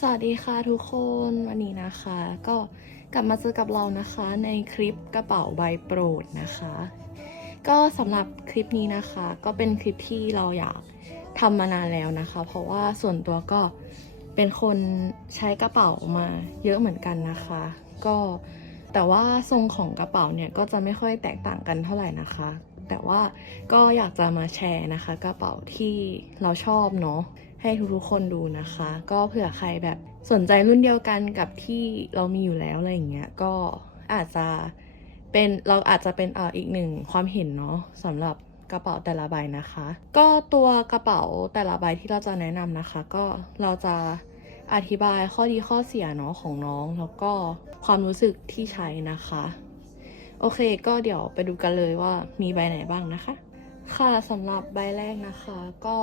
สวัสดีค่ะทุกคนวันนี้นะคะ ก็กลับมาเจอกับเรานะคะในคลิปกระเป๋าใบโปรดนะคะ ก็สำหรับคลิปนี้นะคะ ก็เป็นคลิปที่เราอยากทำมานานแล้วนะคะ เพราะว่าส่วนตัวก็เป็นคนใช้กระเป๋ามาเยอะเหมือนกันนะคะ ก็แต่ว่าทรงของกระเป๋าเนี่ยก็จะไม่ค่อยแตกต่างกันเท่าไหร่นะคะ แต่ว่าก็อยากจะมาแชร์นะคะ กระเป๋าที่เราชอบเนาะ ให้ทุกๆคนดูนะคะ ก็เผื่อใครแบบสนใจรุ่นเดียวกันกับที่เรามีอยู่แล้วอะไรอย่างเงี้ยก็อาจจะเป็นเราอาจจะเป็นเอ่ออีกหนึ่งความเห็นเนาะสำหรับกระเป๋าแต่ละใบนะคะ ก็ตัวกระเป๋าแต่ละใบที่เราจะแนะนำนะคะ ก็เราจะอธิบายข้อดีข้อเสียเนาะของน้องแล้วก็ความรู้สึกที่ใช้นะคะ โอเคก็เดี๋ยวไปดูกันเลยว่ามีใบไหนบ้างนะคะ ค่ะสำหรับใบแรกนะคะ ก็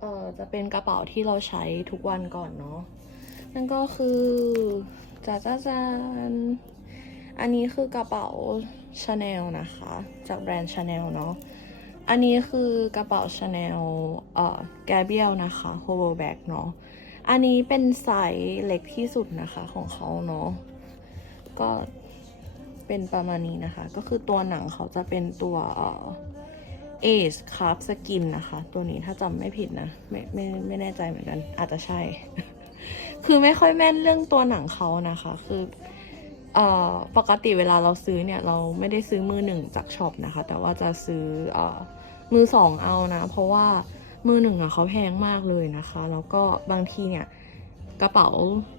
เออจะเป็นกระเป๋าที่เราใช้ทุกวันก่อนเนาะนั่นก็คือจ้าจ้าจานอันนี้คือกระเป๋าชาแนลนะคะ จากแบรนด์ชาแนลเนาะอันนี้คือกระเป๋าชาแนลเอ่อแกเบียลนะคะโฮโ b แบ็กเนาะอันนี้เป็นไซส์เล็กที่สุดนะคะของเขาเนาะก็เป็นประมาณนี้นะคะ ก็คือตัวหนังเขาจะเป็นตัวเอ่อ เอชคาร์บสกินนะคะ ตัวนี้ถ้าจำไม่ผิดนะ ไม่ไม่ไม่แน่ใจเหมือนกัน อาจจะใช่ คือไม่ค่อยแม่นเรื่องตัวหนังเขานะคะ คือเอ่อปกติเวลาเราซื้อเนี่ยเราไม่ได้ซื้อมือหนึ่งจากช็อปนะคะ แต่ว่าจะซื้อเอ่อมือสองเอานะ เพราะว่ามือหนึ่งอะเขาแพงมากเลยนะคะ แล้วก็บางทีเนี่ย กระเป๋า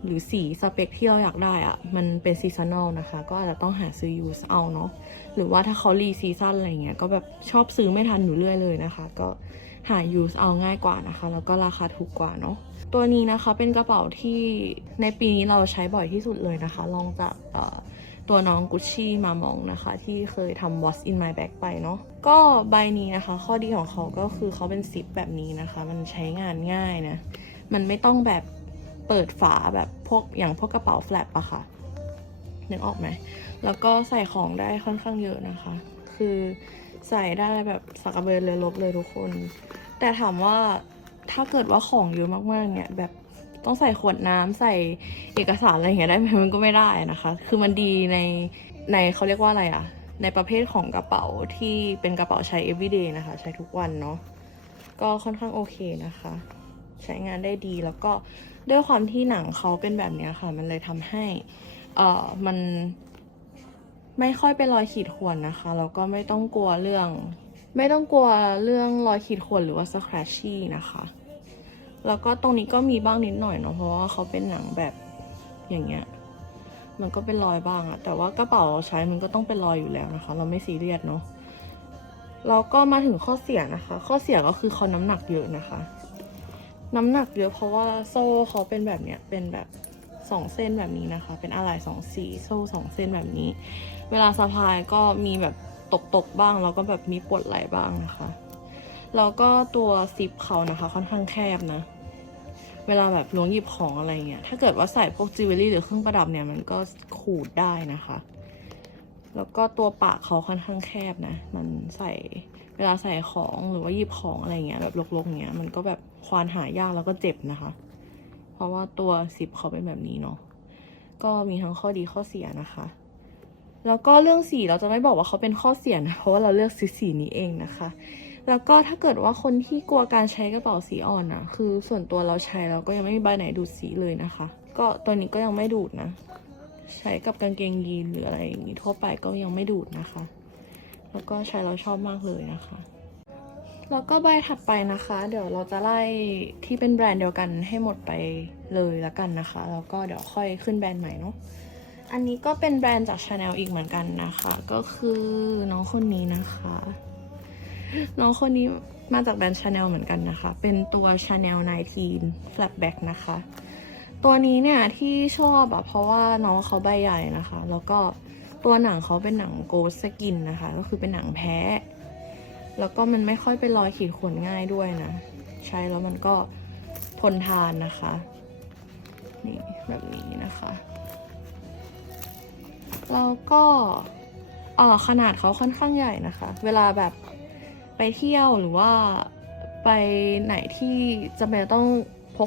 หรือสีสเปคที่เราอยากได้อะมันเป็นซีซันอลนะคะ ก็อาจจะต้องหาซื้อยูสเอาเนาะหรือว่าถ้าเขารีซีซันอะไรเงี้ยก็แบบชอบซื้อไม่ทันอยู่เรื่อยเลยนะคะ ก็หา use เอาง่ายกว่านะคะ แล้วก็ราคาถูกกว่าเนาะตัวนี้นะคะเป็นกระเป๋าที่ในปีนี้เราใช้บ่อยที่สุดเลยนะคะ ลองจากตัวน้องกุชชี่มามองนะคะ ที่เคยทำ What's in my bag ไปเนาะก็ใบนี้นะคะ ข้อดีของเขาก็คือเขาเป็นซิปแบบนี้นะคะ มันใช้งานง่ายนะ มันไม่ต้องแบบ เปิดฝาแบบพวกอย่างพวกกระเป๋าแฟลปอะค่ะนึกออกไหม แล้วก็ใส่ของได้ค่อนข้างเยอะนะคะ คือใส่ได้แบบสักเบือเลยลบเลยทุกคน แต่ถามว่าถ้าเกิดว่าของเยอะมากๆเนี่ยแบบต้องใส่ขวดน้ำใส่เอกสารอะไรอย่างเงี้ยได้ไหมมันก็ไม่ได้นะคะ คือมันดีในในเขาเรียกว่าอะไรอะในประเภทของกระเป๋าที่เป็นกระเป๋าใช้ everyday นะคะ ใช้ทุกวันเนาะก็ค่อนข้างโอเคนะคะ ใช้งานได้ดีแล้วก็ ด้วยความที่หนังเขาเป็นแบบนี้ค่ะ มันเลยทำให้ เอ่อ มันไม่ค่อยเป็นรอยขีดข่วนนะคะ แล้วก็ไม่ต้องกลัวเรื่อง ไม่ต้องกลัวเรื่องรอยขีดข่วนหรือว่า scratchy นะคะ แล้วก็ตรงนี้ก็มีบ้างนิดหน่อยเนาะ เพราะว่าเขาเป็นหนังแบบอย่างเงี้ย มันก็เป็นรอยบ้างอะแต่ว่ากระเป๋าเราใช้มันก็ต้องเป็นรอยอยู่แล้วนะคะ เราไม่ซีเรียสเนาะแล้วก็มาถึงข้อเสียนะคะ ข้อเสียก็คือเขาน้ำหนักเยอะนะคะ น้ำหนักเยอะเพราะว่าโซ่เขาเป็นแบบเนี้ยเป็นแบบสองเส้นแบบนี้นะคะ เป็นอะไรสองสีโซ่สองเส้นแบบนี้ เวลาสะพายก็มีแบบตกตกบ้าง แล้วก็แบบมีปวดไหล่บ้างนะคะแล้วก็ตัวซิปเขานะคะ ค่อนข้างแคบนะ เวลาแบบล้วงหยิบของอะไรเงี้ยถ้าเกิดว่าใส่พวกจิวเวลรี่หรือเครื่องประดับเนี่ยมันก็ขูดได้นะคะ แล้วก็ตัวปากเขาค่อนข้างแคบนะ มันใส่เวลาใส่ของหรือว่าหยิบของอะไรเงี้ยแบบลกๆเงี้ยมันก็แบบควานหายากแล้วก็เจ็บนะคะ เพราะว่าตัวซิปเขาเป็นแบบนี้เนาะ ก็มีทั้งข้อดีข้อเสียนะคะ แล้วก็เรื่องสีเราจะไม่บอกว่าเขาเป็นข้อเสียนะ เพราะว่าเราเลือกสีสีนี้เองนะคะ แล้วก็ถ้าเกิดว่าคนที่กลัวการใช้กระเป๋าสีอ่อนนะคือส่วนตัวเราใช้เราก็ยังไม่มีใบไหนดูดสีเลยนะคะ ก็ตัวนี้ก็ยังไม่ดูดนะ ใช้กับกางเกงยีนหรืออะไรอย่างนี้ทั่วไปก็ยังไม่ดูดนะคะ แล้วก็ใช้เราชอบมากเลยนะคะ แล้วก็ใบถัดไปนะคะ เดี๋ยวเราจะไล่ที่เป็นแบรนด์เดียวกันให้หมดไปเลยละกันนะคะ แล้วก็เดี๋ยวค่อยขึ้นแบรนด์ใหม่เนาะอันนี้ก็เป็นแบรนด์จากชาแนลอีกเหมือนกันนะคะ ก็คือน้องคนนี้นะคะ น้องคนนี้มาจากแบรนด์ชาแนลเหมือนกันนะคะ เป็นตัว Chanel 19 Flatback นะคะ ตัวนี้เนี่ยที่ชอบอะเพราะว่าน้องเขาใบใหญ่นะคะ แล้วก็ตัวหนังเขาเป็นหนังโกลสกินนะคะ ก็คือเป็นหนังแพ้แล้วก็มันไม่ค่อยเป็นรอยขีดข่วนง่ายด้วยนะ ใช้แล้วมันก็ทนทานนะคะ นี่แบบนี้นะคะแล้วก็เออขนาดเขาค่อนข้างใหญ่นะคะ เวลาแบบไปเที่ยวหรือว่าไปไหนที่จำเป็นต้อง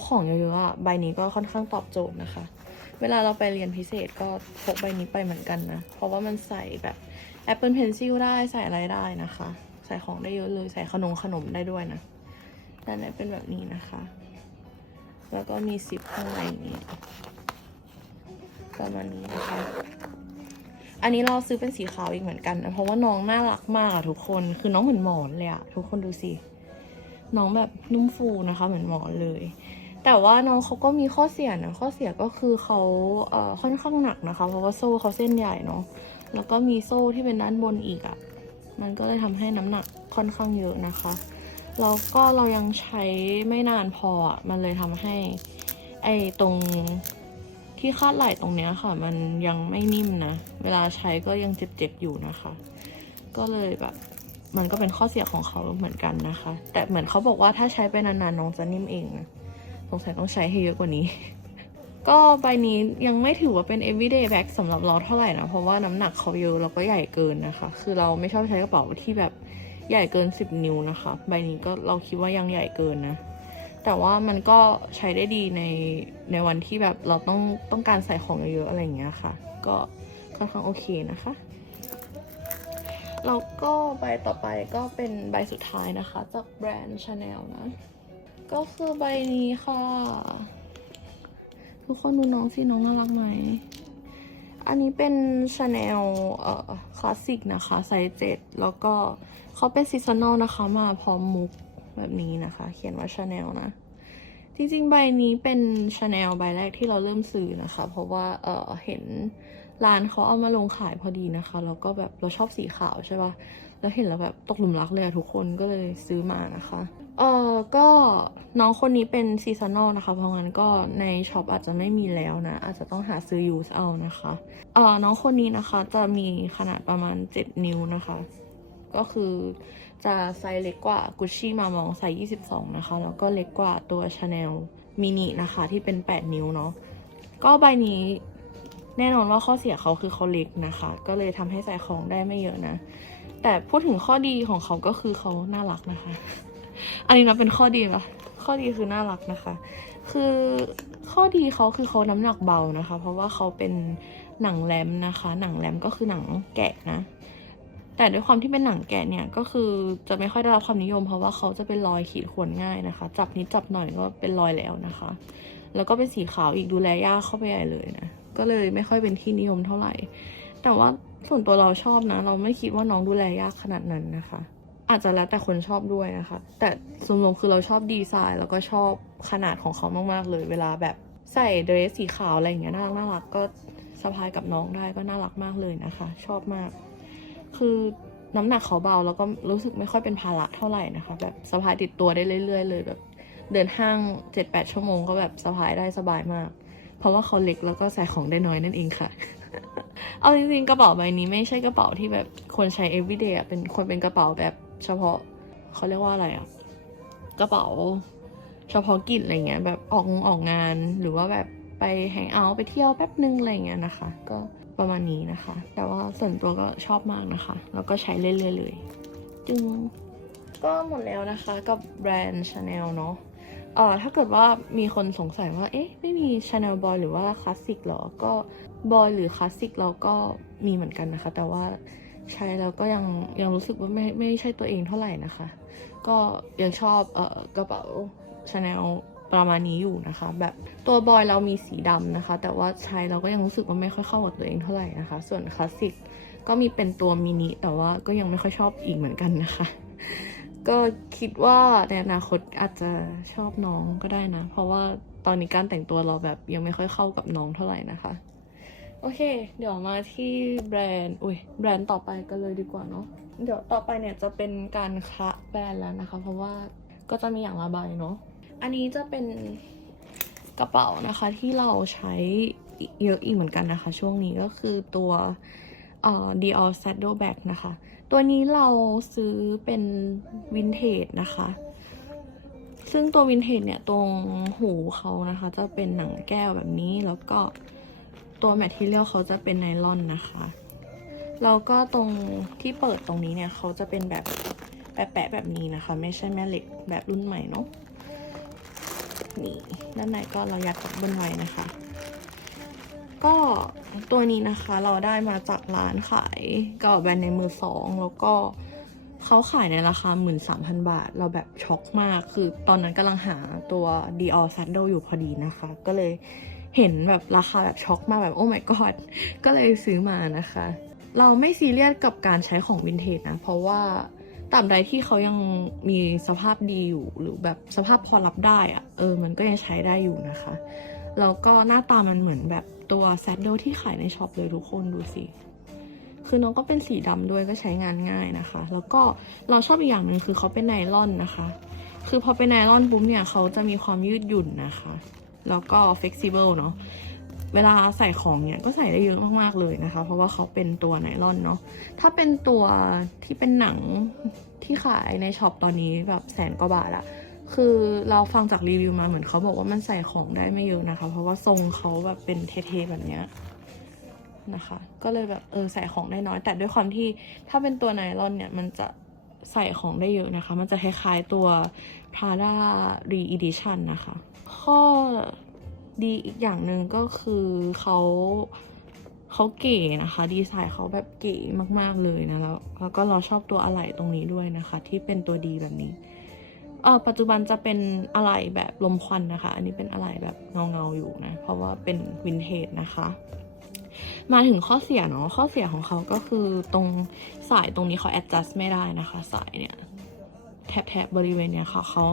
กของเยอะๆอะใบนี้ก็ค่อนข้างตอบโจทย์นะคะ เวลาเราไปเรียนพิเศษก็พกใบนี้ไปเหมือนกันนะ เพราะว่ามันใส่แบบ Apple Pencil ได้ใส่อะไรได้นะคะ ใส่ของได้เยอะเลยใส่ขนมขนมได้ด้วยนะด้านในเป็นแบบนี้นะคะ แล้วก็มีซิปข้างในนี้ประมาณนี้นะคะ อันนี้เราซื้อเป็นสีขาวอีกเหมือนกันนะ เพราะว่าน้องน่ารักมากอะทุกคน คือน้องเหมือนหมอนเลยอะทุกคนดูสิ น้องแบบนุ่มฟูนะคะ เหมือนหมอนเลย แต่ว่าน้องเขาก็มีข้อเสียนะข้อเสียก็คือเขาเอ่อค่อนข้างหนักนะคะ เพราะว่าโซ่เขาเส้นใหญ่เนาะแล้วก็มีโซ่ที่เป็นด้านบนอีกอะ่ะ มันก็เลยทำให้น้ำหนักค่อนข้างเยอะนะคะแล้วก็เรายังใช้ไม่นานพอมันเลยทำให้ ไอ้ตรงที่คาดไหล่ตรงเนี้ยค่ะ มันยังไม่นิ่มนะ เวลาใช้ก็ยังเจ็บๆอยู่นะคะ ก็เลยแบบมันก็เป็นข้อเสียของเขาเหมือนกันนะคะ แต่เหมือนเขาบอกว่าถ้าใช้ไปนานๆน้องจะนิ่มเองนะ งสัยต้องใช้ให้เยอะกว่านี้ ก็ใบนี้ยังไม่ถือว่าเป็น everyday bag สำหรับเราเท่าไหร่นะ เพราะว่าน้ำหนักเขาเยอะแล้วก็ใหญ่เกินนะคะ คือเราไม่ชอบใช้กระเป๋าที่แบบใหญ่เกิน 10 นิ้วนะคะ ใบนี้ก็เราคิดว่ายังใหญ่เกินนะ แต่ว่ามันก็ใช้ได้ดีในในวันที่แบบเราต้องต้องการใส่ของเยอะๆอะไรอย่างเงี้ยค่ะ ก็ค่อนข้างโอเคนะคะแล้วก็ใบต่อไปก็เป็นใบสุดท้ายนะคะ จากแบรนด์ Chanel นะ ก็คือใบนี้ค่ะ ทุกคนดูน้องสิ น้องน่ารักไหม อันนี้เป็น Chanel เอ่อคลาสสิกนะคะ ไซส์เจ็ดแล้วก็เขาเป็นซีซัน n ลนะคะ มาพร้อมมุกแบบนี้นะคะ เขียนว่า Chanel นะ จริงๆ ใบนี้เป็น Chanel ใบแรกที่เราเริ่มซื้อนะคะ เพราะว่าเออเห็นร้านเขาเอามาลงขายพอดีนะคะ แล้วก็แบบเราชอบสีขาวใช่ปะ แล้วเห็นแล้วแบบตกหลุมรักเลยอะทุกคนก็เลยซื้อมานะคะเออก็น้องคนนี้เป็นซีซันอลนะคะ เพราะงั้นก็ในช็อปอาจจะไม่มีแล้วนะ อาจจะต้องหาซื้อยูสเอานะคะเออน้องคนนี้นะคะจะมีขนาดประมาณ 7 นิ้วนะคะ ก็คือจะไซส์เล็กกว่ากุชชี่มามองไซส์22 นะคะ แล้วก็เล็กกว่าตัวชาแนลมินินะคะที่เป็น 8 นิ้วเนาะก็ใบนี้ แน่นอนว่าข้อเสียเขาคือเขาเล็กนะคะ ก็เลยทำให้ใส่ของได้ไม่เยอะนะ แต่พูดถึงข้อดีของเขาก็คือเขาน่ารักนะคะ อันนี้นะเป็นข้อดีปะข้อดีคือน่ารักนะคะ คือข้อดีเขาคือเขาน้ำหนักเบานะคะ เพราะว่าเขาเป็นหนังแรมนะคะ หนังแรมก็คือหนังแกะนะ แต่ด้วยความที่เป็นหนังแกะเนี่ยก็คือจะไม่ค่อยได้รับความนิยม เพราะว่าเขาจะเป็นรอยขีดข่วนง่ายนะคะ จับนิดจับหน่อยก็เป็นรอยแล้วนะคะ แล้วก็เป็นสีขาวอีกดูแลยากเข้าไปใหญ่เลยนะ ก็เลยไม่ค่อยเป็นที่นิยมเท่าไหร่ แต่ว่าส่วนตัวเราชอบนะ เราไม่คิดว่าน้องดูแลยากขนาดนั้นนะคะ อาจจะแล้วแต่คนชอบด้วยนะคะ แต่สมมติคือเราชอบดีไซน์ แล้วก็ชอบขนาดของเขามากๆเลย เวลาแบบใส่เดรสสีขาวอะไรอย่างเงี้ยน่ารักน่ารักก็สะพายกับน้องได้ก็น่ารักมากเลยนะคะ ชอบมาก คือน้ำหนักเขาเบาแล้วก็รู้สึกไม่ค่อยเป็นภาระเท่าไหร่นะคะ แบบสะพายติดตัวได้เรื่อย ๆ เลยแบบ เดินห้างเจ็ดแปดชั่วโมงก็แบบสะพายได้สบายมาก เพราะว่าเขาเล็กแล้วก็ใส่ของได้น้อยนั่นเองค่ะ เอาจริงๆกระเป๋าใบนี้ไม่ใช่กระเป๋าที่แบบคนใช้ everyday เป็นคนเป็นกระเป๋าแบบเฉพาะเขาเรียกว่าอะไรอะกระเป๋า เฉพาะกิจอะไรเงี้ยแบบออกงออกงานหรือว่าแบบไปแฮงเอาท์ไปเที่ยวแป๊บนึงอะไรเงี้ยนะคะ ก็ประมาณนี้นะคะ แต่ว่าส่วนตัวก็ชอบมากนะคะ แล้วก็ใช้เรื่อยๆเลยจึงก็หมดแล้วนะคะกับแบรนด์ Chanel เนาะ เอ่อถ้าเกิดว่ามีคนสงสัยว่า เอ๊ะ ไม่มี Chanel Boy หรือว่าคลาสสิกหรอ ก็บอยหรือคลาสสิกเราก็มีเหมือนกันนะคะ แต่ว่าใช้แล้วก็ยังยังรู้สึกว่าไม่ไม่ใช่ตัวเองเท่าไหร่นะคะ ก็ยังชอบเอ่อกระเป๋า Chanel ประมาณนี้อยู่นะคะ แบบตัวบอยเรามีสีดำนะคะ แต่ว่าใช้เราก็ยังรู้สึกว่าไม่ค่อยเข้ากับตัวเองเท่าไหร่นะคะ ส่วนคลาสสิกก็มีเป็นตัวมินิแต่ว่าก็ยังไม่ค่อยชอบอีกเหมือนกันนะคะ ก็คิดว่าในอนาคตอาจจะชอบน้องก็ได้นะ เพราะว่าตอนนี้การแต่งตัวเราแบบยังไม่ค่อยเข้ากับน้องเท่าไหร่นะคะ โอเค เดี๋ยวมาที่แบรนด์อุ้ยแบรนด์ต่อไปกันเลยดีกว่าเนาะเดี๋ยวต่อไปเนี่ยจะเป็นการคะแบรนด์แล้วนะคะ เพราะว่าก็จะมีอย่างละใบเนาะอันนี้จะเป็นกระเป๋านะคะที่เราใช้เยอะอีกเหมือนกันนะคะ ช่วงนี้ก็คือตัว เอ่อ Dior Saddle Bag นะคะ ตัวนี้เราซื้อเป็นวินเทจนะคะ ซึ่งตัววินเทจเนี่ยตรงหูเขานะคะ จะเป็นหนังแก้วแบบนี้แล้วก็ตัวแมทเทียลเขาจะเป็นไนลอนนะคะแล้วก็ตรงที่เปิดตรงนี้เนี่ยเขาจะเป็นแบบแปะๆแบบนี้นะคะ ไม่ใช่แม่เหล็กแบบรุ่นใหม่เนาะนี่ด้านในก็เรายัดกับบนไว้นะคะ ก็ตัวนี้นะคะเราได้มาจากร้านขายกระเป๋าแบรนด์ในมือสองแล้วก็เขาขายในราคา 13,000 บาท เราแบบช็อกมาก คือตอนนั้นกำลังหาตัว Dior Sandal อยู่พอดีนะคะ ก็เลยเห็นแบบราคาแบบช็อกมากแบบโอ้ my god ก็เลยซื้อมานะคะ เราไม่ซีเรียสกับการใช้ของวินเทจนะ เพราะว่าตาบใดที่เขายังมีสภาพดีอยู่ หรือแบบสภาพพอรับได้อะเออ มันก็ยังใช้ได้อยู่นะคะ แล้วก็หน้าตามันเหมือนแบบ ตัวแซดเดิลที่ขายในช็อปเลยทุกคนดูสิ คือน้องก็เป็นสีดำด้วยก็ใช้งานง่ายนะคะ แล้วก็เราชอบอีกอย่างหนึ่งคือเขาเป็นไนลอนนะคะ คือพอเป็นไนลอนปุ๊บเนี่ยเขาจะมีความยืดหยุ่นนะคะ แล้วก็ flexible เนาะเวลาใส่ของเนี่ยก็ใส่ได้เยอะมากๆเลยนะคะ เพราะว่าเขาเป็นตัวไนลอนเนาะถ้าเป็นตัวที่เป็นหนังที่ขายในช็อปตอนนี้แบบแสนกว่าบาทอะ คือเราฟังจากรีวิวมาเหมือนเขาบอกว่ามันใส่ของได้ไม่เยอะนะคะ เพราะว่าทรงเขาแบบเป็นเท่ๆแบบเนี้ยนะคะ ก็เลยแบบเออใส่ของได้น้อย แต่ด้วยความที่ถ้าเป็นตัวไนลอนเนี่ยมันจะใส่ของได้เยอะนะคะ มันจะคล้ายๆตัว Prada Re-Edition นะคะ ข้อดีอีกอย่างหนึ่งก็คือเขาเขาเก๋นะคะ ดีไซน์เขาแบบเก๋มากๆเลยนะแล้วแล้วก็เราชอบตัวอะไหล่ตรงนี้ด้วยนะคะ ที่เป็นตัวดีแบบนี้ เออปัจจุบันจะเป็นอะไหล่แบบลมควันนะคะ อันนี้เป็นอะไหล่แบบเงาๆอยู่นะ เพราะว่าเป็นวินเทจนะคะ มาถึงข้อเสียเนาะข้อเสียของเขาก็คือตรงสายตรงนี้เขา adjust ไม่ได้นะคะ สายเนี่ยแถบแถบบริเวณเนี้ยค่ะเขา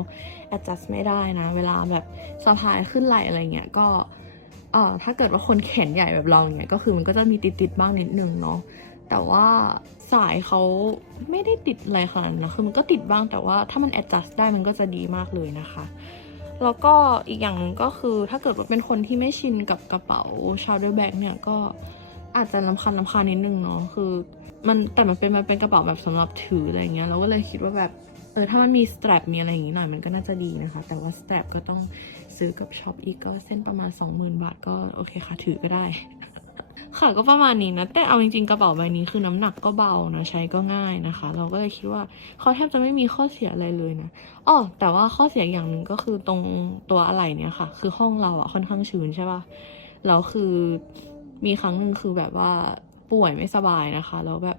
adjust ไม่ได้นะ เวลาแบบสะพายขึ้นไหลอะไรเงี้ยก็เอ่อถ้าเกิดว่าคนแขนใหญ่แบบเราเนี้ยก็คือมันก็จะมีติดติดๆบ้างนิดนึงเนาะแต่ว่า สายเขาไม่ได้ติดอะไรขนาดนั้นนะคือมันก็ติดบ้างแต่ว่าถ้ามัน adjust ได้มันก็จะดีมากเลยนะคะ แล้วก็อีกอย่างนึงก็คือถ้าเกิดว่าเป็นคนที่ไม่ชินกับกระเป๋า shoulder bag เนี่ยก็อาจจะลำคาญลำคาญนิดนึงเนาะคือมันแต่มันเป็นมันเป็นกระเป๋าแบบสำหรับถืออะไรเงี้ยเราก็เลยคิดว่าแบบเออถ้ามันมีสแตรปมีอะไรอย่างงี้หน่อยมันก็น่าจะดีนะคะ แต่ว่าสแตรปก็ต้องซื้อกับช็อปอีกก็เส้นประมาณ 20,000 บาทก็โอเคค่ะถือก็ได้ ค่ะก็ประมาณนี้นะ แต่เอาจริงๆกระเป๋าใบนี้คือน้ำหนักก็เบานะใช้ก็ง่ายนะคะ เราก็เลยคิดว่าเขาแทบจะไม่มีข้อเสียอะไรเลยนะอ๋อแต่ว่าข้อเสียอย่างหนึ่งก็คือตรงตัวอะไหล่เนี่ยค่ะ คือห้องเราอะค่อนข้างชื้นใช่ปะแล้วคือมีครั้งหนึ่งคือแบบว่าป่วยไม่สบายนะคะแล้วแบบ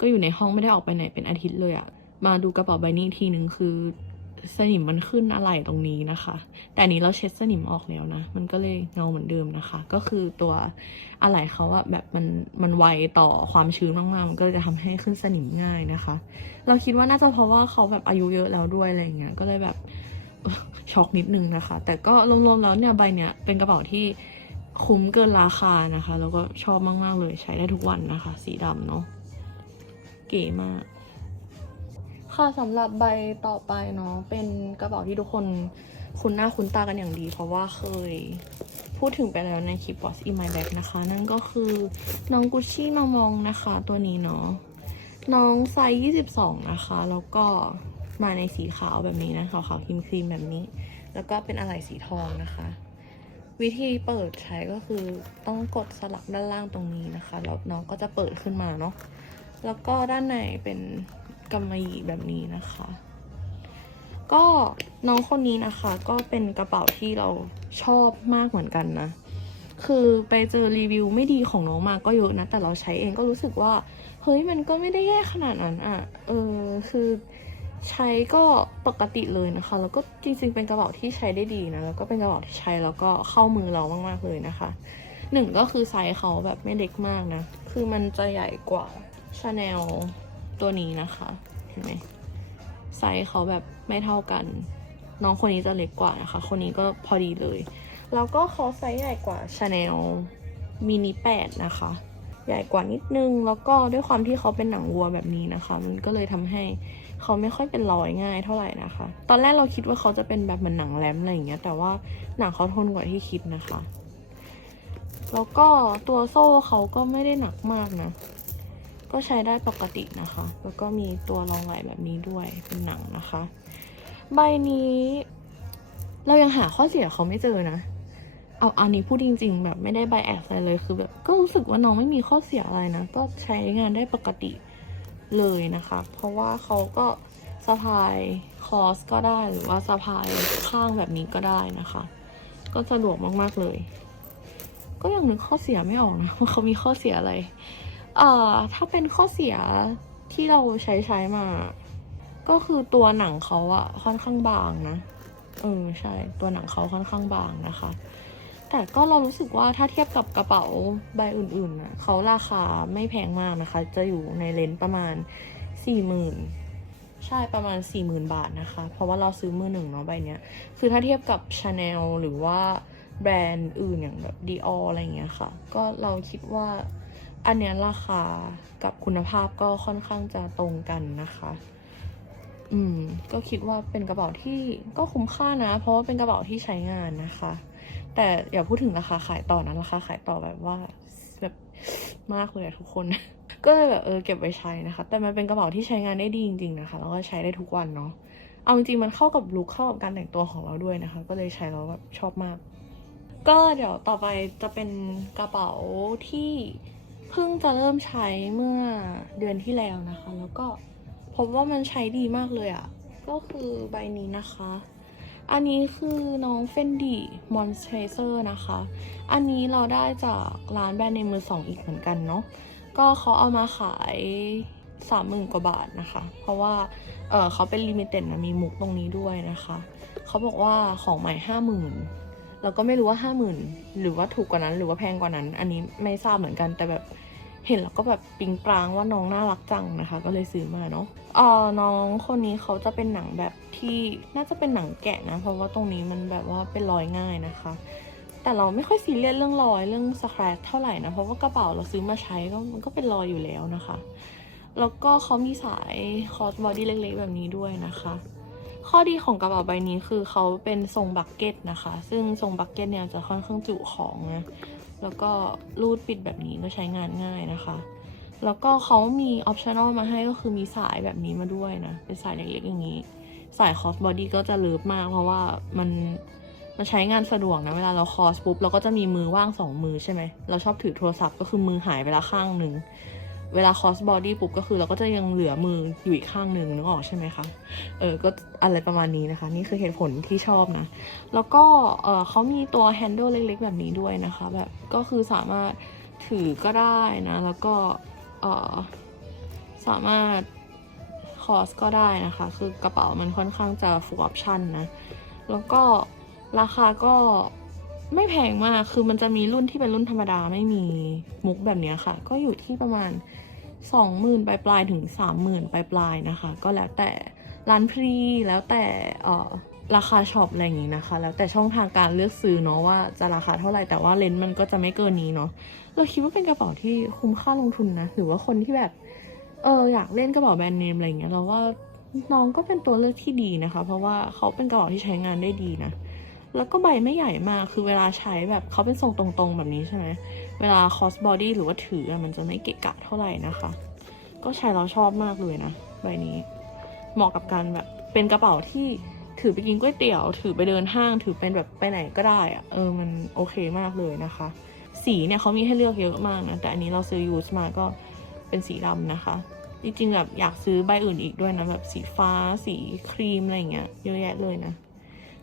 ก็อยู่ในห้องไม่ได้ออกไปไหนเป็นอาทิตย์เลยอะมาดูกระเป๋าใบนี้ทีหนึ่งคือ สนิมมันขึ้นอะไหล่ตรงนี้นะคะ แต่อันนี้เราเช็ดสนิมออกแล้วนะ มันก็เลยเงาเหมือนเดิมนะคะ ก็คือตัวอะไหล่เขาอะแบบมันมันไวต่อความชื้นมากๆมันก็จะทำให้ขึ้นสนิมง่ายนะคะ เราคิดว่าน่าจะเพราะว่าเขาแบบอายุเยอะแล้วด้วยอะไรเงี้ย ก็เลยแบบช็อกนิดนึงนะคะ แต่ก็รวมๆแล้วเนี่ยใบเนี่ยเป็นกระเป๋าที่คุ้มเกินราคานะคะ แล้วก็ชอบมากๆเลยใช้ได้ทุกวันนะคะ สีดำเนาะเก๋มาก ค่ะสำหรับใบต่อไปเนาะเป็นกระเป๋าที่ทุกคนคุ้นหน้าคุ้นตากันอย่างดี เพราะว่าเคยพูดถึงไปแล้วในคลิป What's in my bag นะคะ นั่นก็คือน้องกุชชี่มามองนะคะ ตัวนี้เนาะน้องไซส์22 นะคะ แล้วก็มาในสีขาวแบบนี้นะขาวๆครีมครีมแบบนี้ แล้วก็เป็นอะไหล่สีทองนะคะ วิธีเปิดใช้ก็คือต้องกดสลักด้านล่างตรงนี้นะคะ แล้วน้องก็จะเปิดขึ้นมาเนาะแล้วก็ด้านในเป็น กำมะหยี่แบบนี้นะคะ ก็น้องคนนี้นะคะ ก็เป็นกระเป๋าที่เราชอบมากเหมือนกันนะ คือไปเจอรีวิวไม่ดีของน้องมาก็เยอะนะ แต่เราใช้เองก็รู้สึกว่า เฮ้ยมันก็ไม่ได้แย่ขนาดนั้นอะ เออคือใช้ก็ปกติเลยนะคะ แล้วก็จริงๆเป็นกระเป๋าที่ใช้ได้ดีนะ แล้วก็เป็นกระเป๋าที่ใช้แล้วก็เข้ามือเรามากๆเลยนะคะหนึ่งก็คือไซส์เขาแบบไม่เล็กมากนะ คือมันจะใหญ่กว่าชาแนล ตัวนี้นะคะ เห็นไหมไซส์เขาแบบไม่เท่ากัน น้องคนนี้จะเล็กกว่านะคะ คนนี้ก็พอดีเลย แล้วก็เขาไซส์ใหญ่กว่าชาแนลมินิแปดนะคะ ใหญ่กว่านิดนึง แล้วก็ด้วยความที่เขาเป็นหนังวัวแบบนี้นะคะ มันก็เลยทำให้เขาไม่ค่อยเป็นรอยง่ายเท่าไหร่นะคะ ตอนแรกเราคิดว่าเขาจะเป็นแบบเหมือนหนังแรมอะไรอย่างเงี้ย แต่ว่าหนังเขาทนกว่าที่คิดนะคะ แล้วก็ตัวโซ่เขาก็ไม่ได้หนักมากนะ ก็ใช้ได้ปกตินะคะ แล้วก็มีตัวรองไหล่แบบนี้ด้วยเป็นหนังนะคะ ใบนี้ เรายังหาข้อเสียเขาไม่เจอนะ เอาอันนี้พูดจริง ๆ แบบไม่ได้ใบแอดอะไรเลยคือแบบก็รู้สึกว่าน้องไม่มีข้อเสียอะไรนะ ก็ใช้งานได้ปกติเลยนะคะ เพราะว่าเขาก็สะพายคอสก็ได้หรือว่าสะพายข้างแบบนี้ก็ได้นะคะ ก็สะดวกมากๆเลย ก็ยังนึกข้อเสียไม่ออกนะว่าเขามีข้อเสียอะไร เอ่อถ้าเป็นข้อเสียที่เราใช้ใช้มา ก็คือตัวหนังเขาอะค่อนข้างบางนะเออใช่ ตัวหนังเขาค่อนข้างบางนะคะ แต่ก็เรารู้สึกว่าถ้าเทียบกับกระเป๋าใบอื่นๆนะเขาราคาไม่แพงมากนะคะ จะอยู่ในเลนส์ประมาณสี่หมื่นใช่ประมาณสี่หมื่นบาทนะคะ เพราะว่าเราซื้อมือหนึ่งเนาะใบเนี้ย คือถ้าเทียบกับ Chanel หรือว่าแบรนด์อื่นอย่างแบบ Dior อะไรเงี้ยค่ะ ก็เราคิดว่า อันเนี้ยราคากับคุณภาพก็ค่อนข้างจะตรงกันนะคะ อืม ก็คิดว่าเป็นกระเป๋าที่ก็คุ้มค่านะ เพราะว่าเป็นกระเป๋าที่ใช้งานนะคะ แต่อย่าพูดถึงราคาขายต่อนะราคาขายต่อแบบว่าแบบมากเลยทุกคน ก็เลยแบบเออเก็บไว้ใช้นะคะ แต่มันเป็นกระเป๋าที่ใช้งานได้ดีจริงๆนะคะ แล้วก็ใช้ได้ทุกวันเนาะ เอาจริงๆมันเข้ากับลุคเข้ากับการแต่งตัวของเราด้วยนะคะ ก็เลยใช้แล้วแบบชอบมาก ก็เดี๋ยวต่อไปจะเป็นกระเป๋าที่ พิ่งจะเริ่มใช้เมื่อเดือนที่แล้วนะคะ แล้วก็พบว่ามันใช้ดีมากเลยอะ่ะ ก็คือใบนี้นะคะ อันนี้คือน้อง Fendi Monsteraser นะคะ อันนี้เราได้จากร้านแบรนด์ในมือสองอีกเหมือนกันเนาะ ก็เขาเอามาขายสามหมื่นกว่าบาทนะคะ เพราะว่า เออเขาเป็นลิมิเต็ดนะมีมุกตรงนี้ด้วยนะคะ เขาบอกว่าของใหม่ห้าหมื่นเราก็ไม่รู้ว่าห้าหมื่นหรือว่าถูกกว่านั้นหรือว่าแพงกว่านั้น อันนี้ไม่ทราบเหมือนกันแต่แบบ เห็นแล้วก็แบบปิ๊งปรางว่าน้องน่ารักจังนะคะ ก็เลยซื้อมาเนาะเออน้องคนนี้เขาจะเป็นหนังแบบที่น่าจะเป็นหนังแกะนะ เพราะว่าตรงนี้มันแบบว่าเป็นรอยง่ายนะคะ แต่เราไม่ค่อยซีเรียสเรื่องรอยเรื่องสแครชเท่าไหร่นะ เพราะว่ากระเป๋าเราซื้อมาใช้ก็มันก็เป็นรอยอยู่แล้วนะคะ แล้วก็เขามีสายคอสบอดี้เล็กๆ แบบนี้ด้วยนะคะข้อดีของกระเป๋าใบนี้คือเขาเป็นทรงบักเก็ตนะคะ ซึ่งทรงบักเก็ตเนี่ยจะค่อนข้างจุของนะ แล้วก็รูดปิดแบบนี้ก็ใช้งานง่ายนะคะ แล้วก็เขามีออปชั่นอลมาให้ก็คือมีสายแบบนี้มาด้วยนะ เป็นสายเล็กๆอย่างนี้ สายคอสบอดี้ก็จะเลิฟมากเพราะว่ามันมันใช้งานสะดวกนะเวลาเราคอสปุ๊บเราก็จะมีมือว่างสองมือใช่ไหมเราชอบถือโทรศัพท์ก็คือมือหายไปละข้างหนึ่ง เวลาคอสบอดี้ปุ๊บก็คือเราก็จะยังเหลือมืออยู่อีกข้างหนึ่งนึกออกใช่ไหมคะ เออ ก็อะไรประมาณนี้นะคะ นี่คือเหตุผลที่ชอบนะ แล้วก็ เออเขามีตัวแฮนด์ลเล็กๆ แบบนี้ด้วยนะคะ แบบก็คือสามารถถือก็ได้นะ แล้วก็ เออสามารถคอสก็ได้นะคะ คือกระเป๋ามันค่อนข้างจะ full option นะ แล้วก็ราคาก็ ไม่แพงมาก คือมันจะมีรุ่นที่เป็นรุ่นธรรมดาไม่มีมุกแบบนี้ค่ะ ก็อยู่ที่ประมาณสองหมื่นปลายปลายถึงสามหมื่นปลายปลายนะคะ ก็แล้วแต่ร้านพรีแล้วแต่ราคาช็อปอะไรอย่างงี้นะคะ แล้วแต่ช่องทางการเลือกซื้อเนาะว่าจะราคาเท่าไหร่แต่ว่าเลนส์มันก็จะไม่เกินนี้เนาะเราคิดว่าเป็นกระเป๋าที่คุ้มค่าลงทุนนะ หรือว่าคนที่แบบเอออยากเล่นกระเป๋าแบรนด์เนมอะไรเงี้ยเราว่าน้องก็เป็นตัวเลือกที่ดีนะคะ เพราะว่าเขาเป็นกระเป๋าที่ใช้งานได้ดีนะ แล้วก็ใบไม่ใหญ่มาก คือเวลาใช้แบบเขาเป็นทรงตรงๆแบบนี้ใช่ไหม เวลาคอสบอดี้หรือว่าถือมันจะไม่เกะกะเท่าไหร่นะคะ ก็ใช้เราชอบมากเลยนะ ใบนี้ เหมาะกับการแบบเป็นกระเป๋าที่ถือไปกินก๋วยเตี๋ยว ถือไปเดินห้าง ถือเป็นแบบไปไหนก็ได้อะเออ มันโอเคมากเลยนะคะ สีเนี่ยเขามีให้เลือกเยอะมากนะ แต่อันนี้เราซื้อยูสมาก็เป็นสีดำนะคะ จริงๆแบบอยากซื้อใบอื่นอีกด้วยนะแบบสีฟ้า สีครีมอะไรเงี้ย เยอะแยะเลยนะ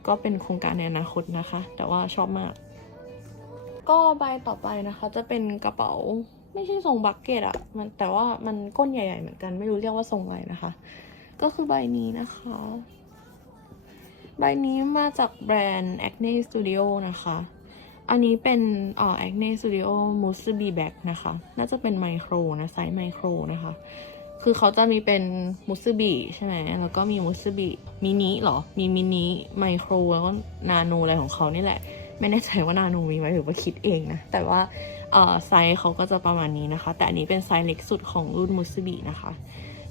ก็เป็นโครงการในอนาคตนะคะ แต่ว่าชอบมาก ก็ใบต่อไปนะคะ จะเป็นกระเป๋าไม่ใช่ทรงบักเก็ตอะมันแต่ว่ามันก้นใหญ่ ๆ เหมือนกันไม่รู้เรียกว่าทรงอะไรนะคะ ก็คือใบนี้นะคะ ใบนี้มาจากแบรนด์ Acne Studio นะคะ อันนี้เป็นอ่อ Acne Studio m u s e b y Bag นะคะ น่าจะเป็นไมโครนะไซส์ไมโครนะคะ คือเขาจะมีเป็นมุสบีใช่ไหมแล้วก็มีมุสบีมินิหรอ มีมินิไมโครแล้วก็นาโนอะไรของเขานี่แหละ ไม่แน่ใจว่านาโนมีไหมหรือว่าคิดเองนะ แต่ว่าเอ่อไซส์เขาก็จะประมาณนี้นะคะ แต่อันนี้เป็นไซส์เล็กสุดของรุ่นมุสบีนะคะ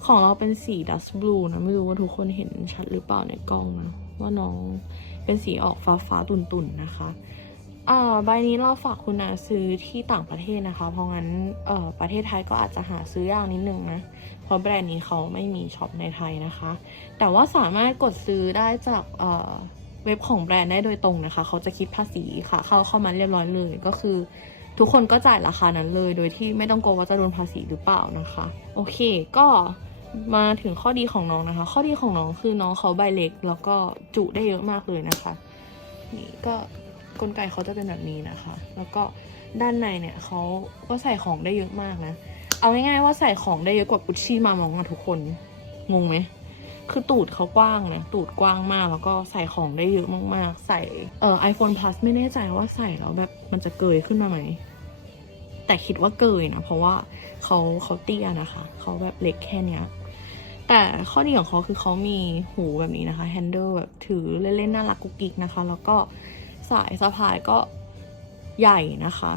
ของเราเป็นสีดัสบลูนะ ไม่รู้ว่าทุกคนเห็นชัดหรือเปล่าในกล้องนะ ว่าน้องเป็นสีออกฟ้าฟ้าๆตุ่นๆนนะคะ อ่าใบนี้เราฝากคุณนาซื้อที่ต่างประเทศนะคะ เพราะงั้นเอ่อประเทศไทยก็อาจจะหาซื้อยากนิดนึงนะ เพราะแบรนด์นี้เขาไม่มีช็อปในไทยนะคะ แต่ว่าสามารถกดซื้อได้จากเอ่อเว็บของแบรนด์ได้โดยตรงนะคะ เขาจะคิดภาษีค่ะ เข้าเข้ามาเรียบร้อยเลยก็คือ ทุกคนก็จ่ายราคานั้นเลย โดยที่ไม่ต้องกลัวว่าจะโดนภาษีหรือเปล่านะคะ โอเค ก็มาถึงข้อดีของน้องนะคะ ข้อดีของน้องคือน้องเขาใบเล็ก แล้วก็จุได้เยอะมากเลยนะคะ นี่ก็ กลไกเขาจะเป็นแบบนี้นะคะ แล้วก็ด้านในเนี่ยเขาก็ใส่ของได้เยอะมากนะ เอาง่ายๆว่าใส่ของได้เยอะกว่ากุชชี่มามองอะทุกคน งงไหม คือตูดเขากว้างนะ ตูดกว้างมาก แล้วก็ใส่ของได้เยอะมากๆ ใส่เอ่อ iPhone Plus ไม่แน่ใจว่าใส่แล้วแบบมันจะเกยขึ้นมาไหม แต่คิดว่าเกยนะ เพราะว่าเขาเขาเตี้ยนะคะ เขาแบบเล็กแค่เนี้ยแต่ข้อดีของเขาคือเขามีหูแบบนี้นะคะแฮนเดิลแบบถือเล่นๆน่ารักกุ๊กกิ๊กนะคะ แล้วก็ สายสะพายก็ใหญ่นะคะ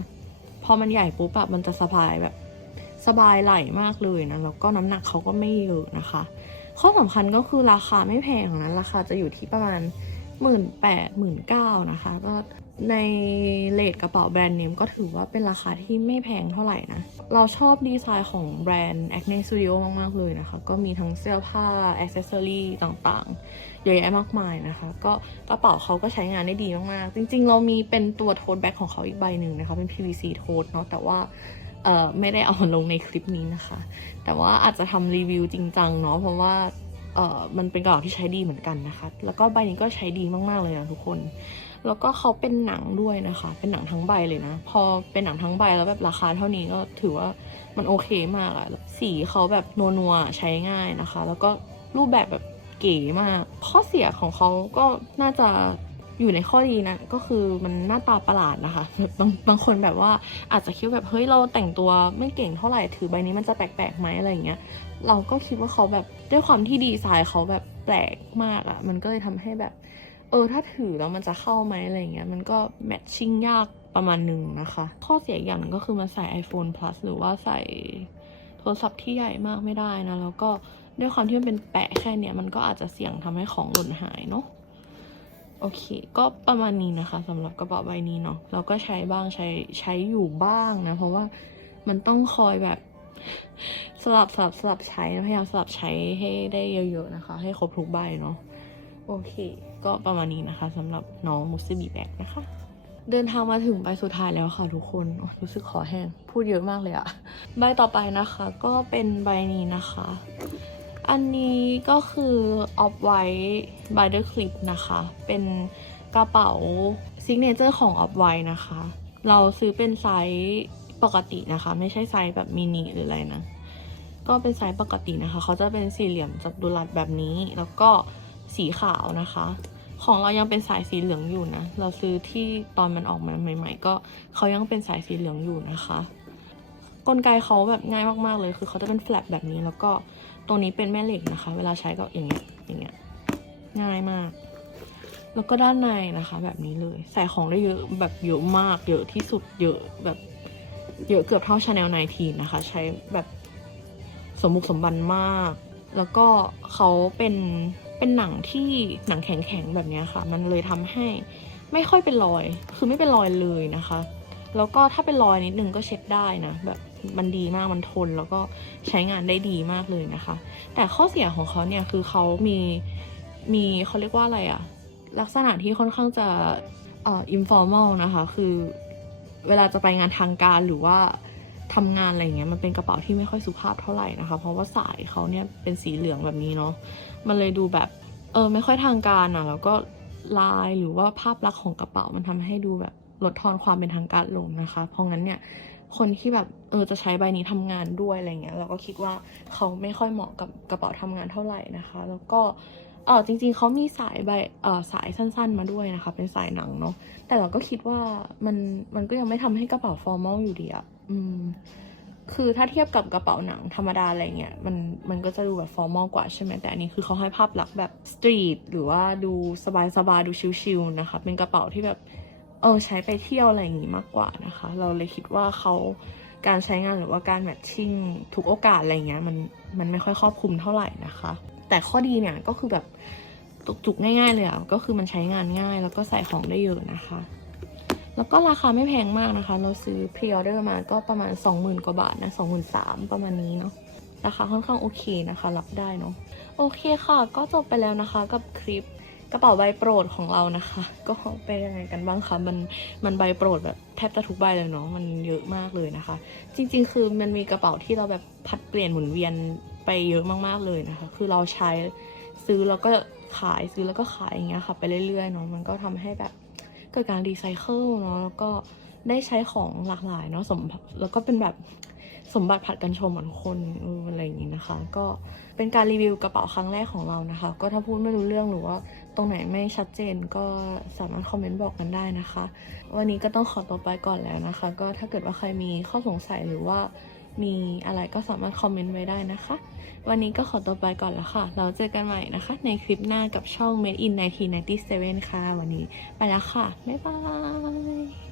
พอมันใหญ่ปุ๊บแบบมันจะสะพายแบบ สบายไหล่มากเลยนะ แล้วก็น้ำหนักเขาก็ไม่เยอะนะคะ ข้อสำคัญก็คือราคาไม่แพงนะ ราคาจะอยู่ที่ประมาณ หมื่นแปดหมื่นเก้านะคะ ก็ในเลทกระเป๋าแบรนด์เนมก็ถือว่าเป็นราคาที่ไม่แพงเท่าไหร่นะ เราชอบดีไซน์ของแบรนด์ Acne Studio มาก ๆ เลยนะคะ ก็มีทั้งเสื้อผ้าอ c เซสซอรี่ต่างๆ เยอะแยะมากมายนะคะ ก็กระเป๋าเขาก็ใช้งานได้ดีมากๆ จริง ๆ เรามีเป็นตัวโทสแบ็คของเขาอีกใบหนึ่งนะคะ เป็น PVC โทสเนาะแต่ว่าเอ่อไม่ได้เอามาลงในคลิปนี้นะคะ แต่ว่าอาจจะทำรีวิวจริงจังเนาะเพราะว่า เอ่อมันเป็นกระดาษที่ใช้ดีเหมือนกันนะคะ แล้วก็ใบนี้ก็ใช้ดีมากๆเลยนะทุกคน แล้วก็เขาเป็นหนังด้วยนะคะ เป็นหนังทั้งใบเลยนะ พอเป็นหนังทั้งใบแล้วแบบราคาเท่านี้ก็ถือว่ามันโอเคมากอะสีเขาแบบนัวๆใช้ง่ายนะคะ แล้วก็รูปแบบแบบเก๋มาก ข้อเสียของเขาก็น่าจะ อยู่ในข้อดีนะก็คือมันหน้าตาประหลาดนะคะบางบางคนแบบว่าอาจจะคิดแบบเฮ้ยเราแต่งตัวไม่เก่งเท่าไหร่ถือใบนี้มันจะแปลกๆไหมอะไรอย่างเงี้ยเราก็คิดว่าเขาแบบด้วยความที่ดีไซน์เขาแบบแปลกมากอะ่ะ มันก็เลยทำให้แบบ เออถ้าถือแล้วมันจะเข้าไหมอะไรเงี้ยมันก็แมทชิ่งยากประมาณหนึ่งนะคะ ข้อเสียอย่างหนึงก็คือมันใส่ iPhone Plus หรือว่าใส่โทรศัพท์ที่ใหญ่มากไม่ได้นะ แล้วก็ด้วยความที่มันเป็นแปะแค่เนี้ยมันก็อาจจะเสี่ยงทำให้ของหล่นหายเนาะ โอเค ก็ประมาณนี้นะคะสำหรับกระเป๋าใบนี้เนาะเราก็ใช้บ้างใช้ใช้อยู่บ้างนะ เพราะว่ามันต้องคอยแบบสลับสลับสลับใช้นะพยายามสลับใช้ให้ได้เยอะๆนะคะ ให้ครบทุกใบเนาะโอเค ก็ประมาณนี้นะคะสำหรับน้องมุสบีแบกนะคะ เดินทางมาถึงใบสุดท้ายแล้วค่ะทุกคนรู้สึกขอแห้งพูดเยอะมากเลยอะใบต่อไปนะคะ ก็เป็นใบนี้นะคะ อันนี้ก็คือออฟไวท์บ y เดอร์คลิปนะคะ เป็นกระเป๋าซิกเนเจอร์ของออฟไวท์นะคะ เราซื้อเป็นไซส์ปกตินะคะ ไม่ใช่ไซส์แบบมินิหรืออะไรนะ ก็เป็นไซส์ปกตินะคะ เขาจะเป็นสี่เหลี่ยมจัตุรัสแบบนี้ แล้วก็สีขาวนะคะ ของเรายังเป็นสายสีเหลืองอยู่นะ เราซื้อที่ตอนมันออกมาใหม่ ๆ ก็เขายังเป็นสายสีเหลืองอยู่นะคะ กลไกเขาแบบง่ายมากๆเลย คือเขาจะเป็นแฟลปแบบนี้แล้วก็ ตรงนี้เป็นแม่เหล็กนะคะ เวลาใช้ก็อย่างเงี้ยอย่างเงี้ยง่ายมาก แล้วก็ด้านในนะคะ แบบนี้เลยใส่ของได้เยอะแบบเยอะมาก เยอะที่สุดเยอะแบบเยอะเกือบเท่าชาแนลไนทีนะคะ ใช้แบบสมบุกสมบันมาก แล้วก็เขาเป็นเป็นหนังที่หนังแข็งๆแบบนี้ค่ะ มันเลยทำให้ไม่ค่อยเป็นรอย คือไม่เป็นรอยเลยนะคะ แล้วก็ถ้าเป็นรอยนิดนึงก็เช็ดได้นะแบบ มันดีมากมันทนแล้วก็ใช้งานได้ดีมากเลยนะคะ แต่ข้อเสียของเขาเนี่ยคือเขามีมีเขาเรียกว่าอะไรอะลักษณะที่ค่อนข้างจะเอ่อ informal นะคะ คือเวลาจะไปงานทางการหรือว่าทำงานอะไรอย่างเงี้ยมันเป็นกระเป๋าที่ไม่ค่อยสุภาพเท่าไหร่นะคะ เพราะว่าสายเขาเนี่ยเป็นสีเหลืองแบบนี้เนาะมันเลยดูแบบเออไม่ค่อยทางการอะแล้วก็ลายหรือว่าภาพลักษณ์ของกระเป๋ามันทำให้ดูแบบลดทอนความเป็นทางการลงนะคะ เพราะงั้นเนี่ย คนที่แบบเออจะใช้ใบนี้ทำงานด้วยอะไรเงี้ยเราก็คิดว่าเขาไม่ค่อยเหมาะกับกระเป๋าทำงานเท่าไหร่นะคะ แล้วก็เออจริงๆเขามีสายใบเออสายสั้นๆมาด้วยนะคะ เป็นสายหนังเนาะแต่เราก็คิดว่ามันมันก็ยังไม่ทำให้กระเป๋าฟอร์มอลอยู่ดีอะอืมคือถ้าเทียบกับกระเป๋าหนังธรรมดาอะไรเงี้ยมันมันก็จะดูแบบฟอร์มอลกว่าใช่ไหมแต่อันนี้คือเขาให้ภาพลักษณ์แบบสตรีทหรือว่าดูสบายๆดูชิลๆนะคะ เป็นกระเป๋าที่แบบ เออใช้ไปเที่ยวอะไรอย่างงี้มากกว่านะคะ เราเลยคิดว่าเขาการใช้งานหรือว่าการแมทชิ่งทุกโอกาสอะไรเงี้ยมันมันไม่ค่อยครอบคลุมเท่าไหร่นะคะ แต่ข้อดีเนี่ยก็คือแบบจุกๆง่ายๆเลยอะก็คือมันใช้งานง่ายแล้วก็ใส่ของได้เยอะนะคะ แล้วก็ราคาไม่แพงมากนะคะ เราซื้อพรีออเดอร์มาก็ประมาณ 20,000 กว่าบาทนะ23,000ประมาณนี้เนาะราคาค่อนข้างโอเคนะคะ รับได้เนาะโอเคค่ะ ก็จบไปแล้วนะคะกับคลิป กระเป๋าใบโปรดของเรานะคะ ก็เป็นยังไงกันบ้างคะมันมันใบโปรดแบบแทบจะทุกใบเลยเนาะมันเยอะมากเลยนะคะ จริง ๆ คือมันมีกระเป๋าที่เราแบบผัดเปลี่ยนหมุนเวียนไปเยอะมากๆเลยนะคะ คือเราใช้ซื้อแล้วก็ขายซื้อแล้วก็ขายอย่างเงี้ยค่ะไปเรื่อยๆเนาะมันก็ทำให้แบบเกิดการรีไซเคิลเนาะแล้วก็ได้ใช้ของหลากหลายเนาะสมแล้วก็เป็นแบบสมบัติผัดกันชมเหมือนคนอออะไรอย่างงี้นะคะ ก็เป็นการรีวิวกระเป๋าครั้งแรกของเรานะคะ ก็ถ้าพูดไม่รู้เรื่องหรือว่า ตรงไหนไม่ชัดเจนก็สามารถคอมเมนต์บอกกันได้นะคะ วันนี้ก็ต้องขอตัวไปก่อนแล้วนะคะ ก็ถ้าเกิดว่าใครมีข้อสงสัยหรือว่ามีอะไรก็สามารถคอมเมนต์ไว้ได้นะคะ วันนี้ก็ขอตัวไปก่อนแล้วค่ะ เราเจอกันใหม่นะคะ ในคลิปหน้ากับช่อง Made in 1997 ค่ะ วันนี้ไปแล้วค่ะ บ๊ายบาย